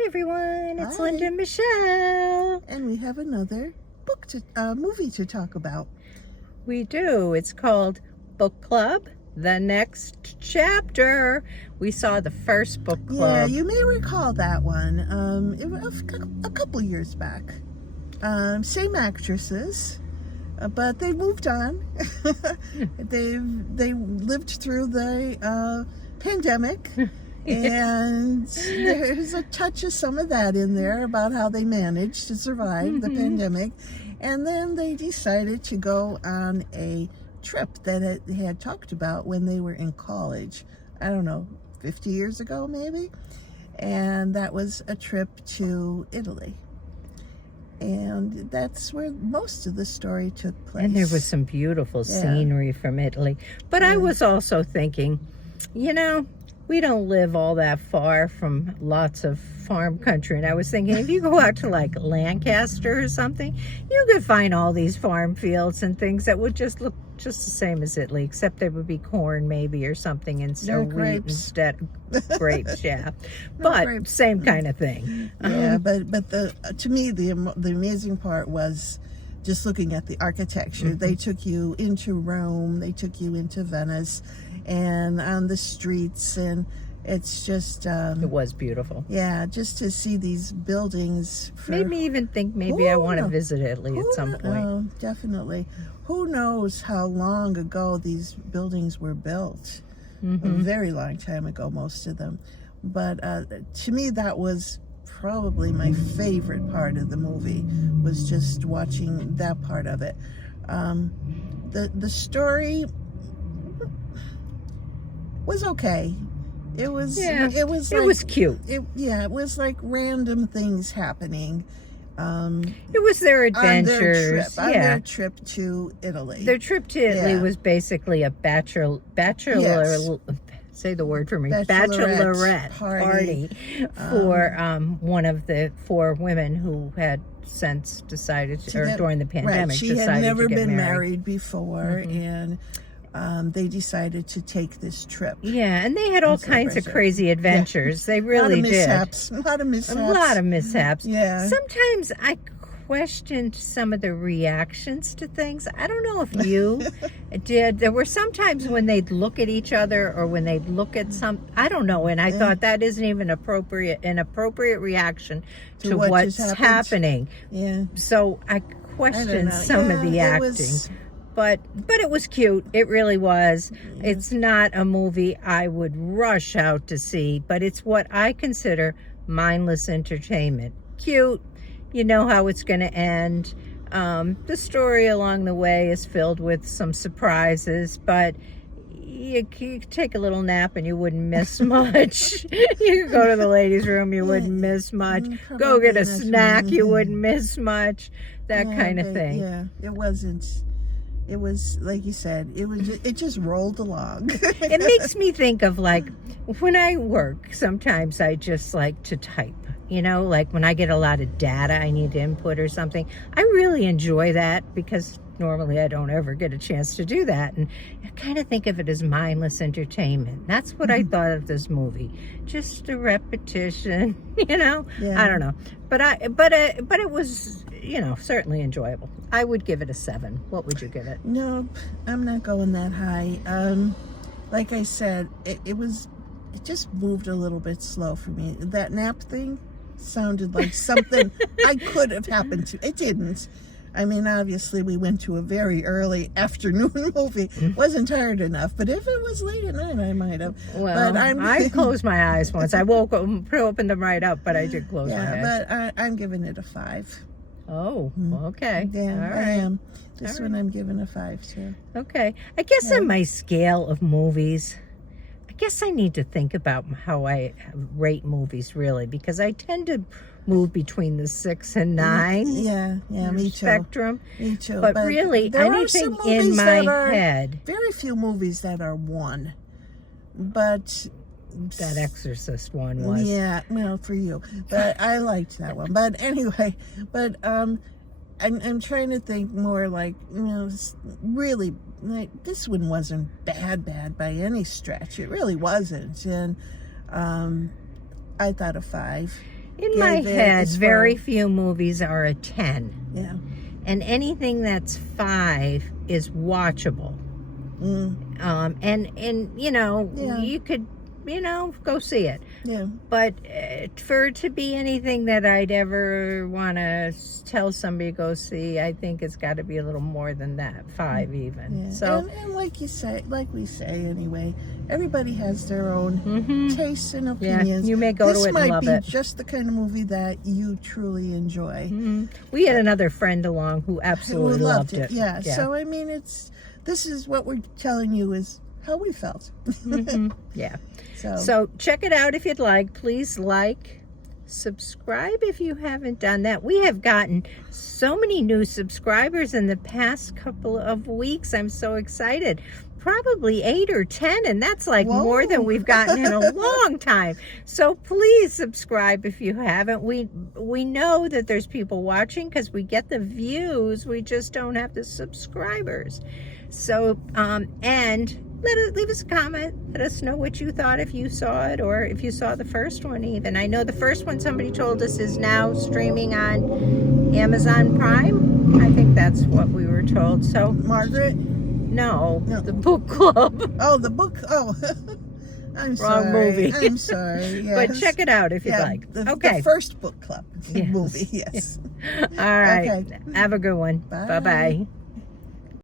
Hi everyone, it's Hi. Linda and Michelle. And we have another movie to talk about. We do. It's called Book Club, The Next Chapter. We saw the first book Yeah, club. you may recall that one. It was a couple years back. Same actresses, but they moved on. they lived through the pandemic. And there's a touch of some of that in there about how they managed to survive the pandemic. And then they decided to go on a trip that they had talked about when they were in college. I don't know, 50 years ago maybe. And that was a trip to Italy. And that's where most of the story took place. And there was some beautiful scenery from Italy. But I was also thinking, we don't live all that far from lots of farm country. And I was thinking, if you go out to like Lancaster or something, you could find all these farm fields and things that would just look just the same as Italy, except there would be corn maybe or something instead of wheat instead of grapes, yeah. But grapes. Same kind of thing. Yeah, but to me the amazing part was just looking at the architecture. They took you into Rome, they took you into Venice, and on the streets, and it's just it was beautiful. Yeah, just to see these buildings made me even think maybe I want to visit Italy at some point. Oh, definitely. Who knows how long ago these buildings were built? A very long time ago, most of them. But to me, that was probably my favorite part of the movie, was just watching that part of it. The story was okay. It was cute. It was like random things happening. It was their adventures. On their trip to Italy. Their trip to Italy was basically a bachelor. Say the word for me. Bachelorette party for one of the four women who had since decided during the pandemic. She had never been married before, and they decided to take this trip. Yeah, and they had all kinds of crazy adventures. They really did. A lot of mishaps. Yeah. Sometimes I questioned some of the reactions to things. I don't know if you did. There were some times when they'd look at each other or when they'd look at I don't know, and I thought that isn't even an appropriate reaction to what's happening. Yeah. So I questioned some of the acting. But it was cute. It really was. Yeah. It's not a movie I would rush out to see, but it's what I consider mindless entertainment. Cute. You know how it's going to end. The story along the way is filled with some surprises, but you could take a little nap and you wouldn't miss much. You could go to the ladies' room, you wouldn't miss much. Go get a snack, you wouldn't miss much. That kind of thing. Yeah, it wasn't. It was, like you said, it just rolled along. It makes me think of, like, when I work, sometimes I just like to type, like when I get a lot of data I need to input or something. I really enjoy that because normally I don't ever get a chance to do that. And I kind of think of it as mindless entertainment. That's what I thought of this movie. Just a repetition, Yeah. I don't know. But it was, certainly enjoyable. I would give it a 7. What would you give it? Nope, I'm not going that high. Like I said, it just moved a little bit slow for me. That nap thing sounded like something I could have happened to. It didn't. I mean, obviously, we went to a very early afternoon movie. Wasn't tired enough, but if it was late at night, I might have. Well, I closed my eyes once. I opened them right up, but I did close my eyes. But I'm giving it a 5. Oh, okay. Yeah, all right. I am. This one I'm giving a 5 too. Okay. I guess on my scale of movies, I guess I need to think about how I rate movies, really, because I tend to move between the 6 and 9. Yeah, me too. Spectrum. Me too. But really, anything in my head. Very few movies that are 1, but that Exorcist one was. Yeah, well, for you, but I liked that one. But anyway, I'm trying to think more like, really, like, this one wasn't bad by any stretch. It really wasn't, and I thought a 5. In my gave it head, as very well. few movies are a 10. Yeah. And anything that's 5 is watchable. And you know, Yeah. you could, go see it. Yeah. But for it to be anything that I'd ever want to tell somebody to go see, I think it's got to be a little more than that, 5 even. Yeah. So and like we say anyway, everybody has their own tastes and opinions. you may go to it and love This might it. be just the kind of movie that you truly enjoy. We had another friend along who absolutely Who loved it. Yeah. So I mean, this is what we're telling you is how we felt. Yeah. So So check it out if you'd like. Please like, subscribe if you haven't done that. We have gotten so many new subscribers in the past couple of weeks. I'm so excited. Probably 8 or 10, and that's like Whoa. more than we've gotten in a long time. So please subscribe if you haven't. We know that there's people watching because we get the views. We just don't have the subscribers. So and leave us a comment. Let us know what you thought if you saw it, or if you saw the first one even. I know the first one, somebody told us, is now streaming on Amazon Prime. I think that's what we were told. So Margaret. no, No. the book club. Oh, the book. Oh, I'm Wrong sorry. movie. I'm sorry. Yes. But check it out if you'd like. The Okay. first book club Yes. movie. Yes. All right. Okay. Have a good one. Bye. Bye-bye.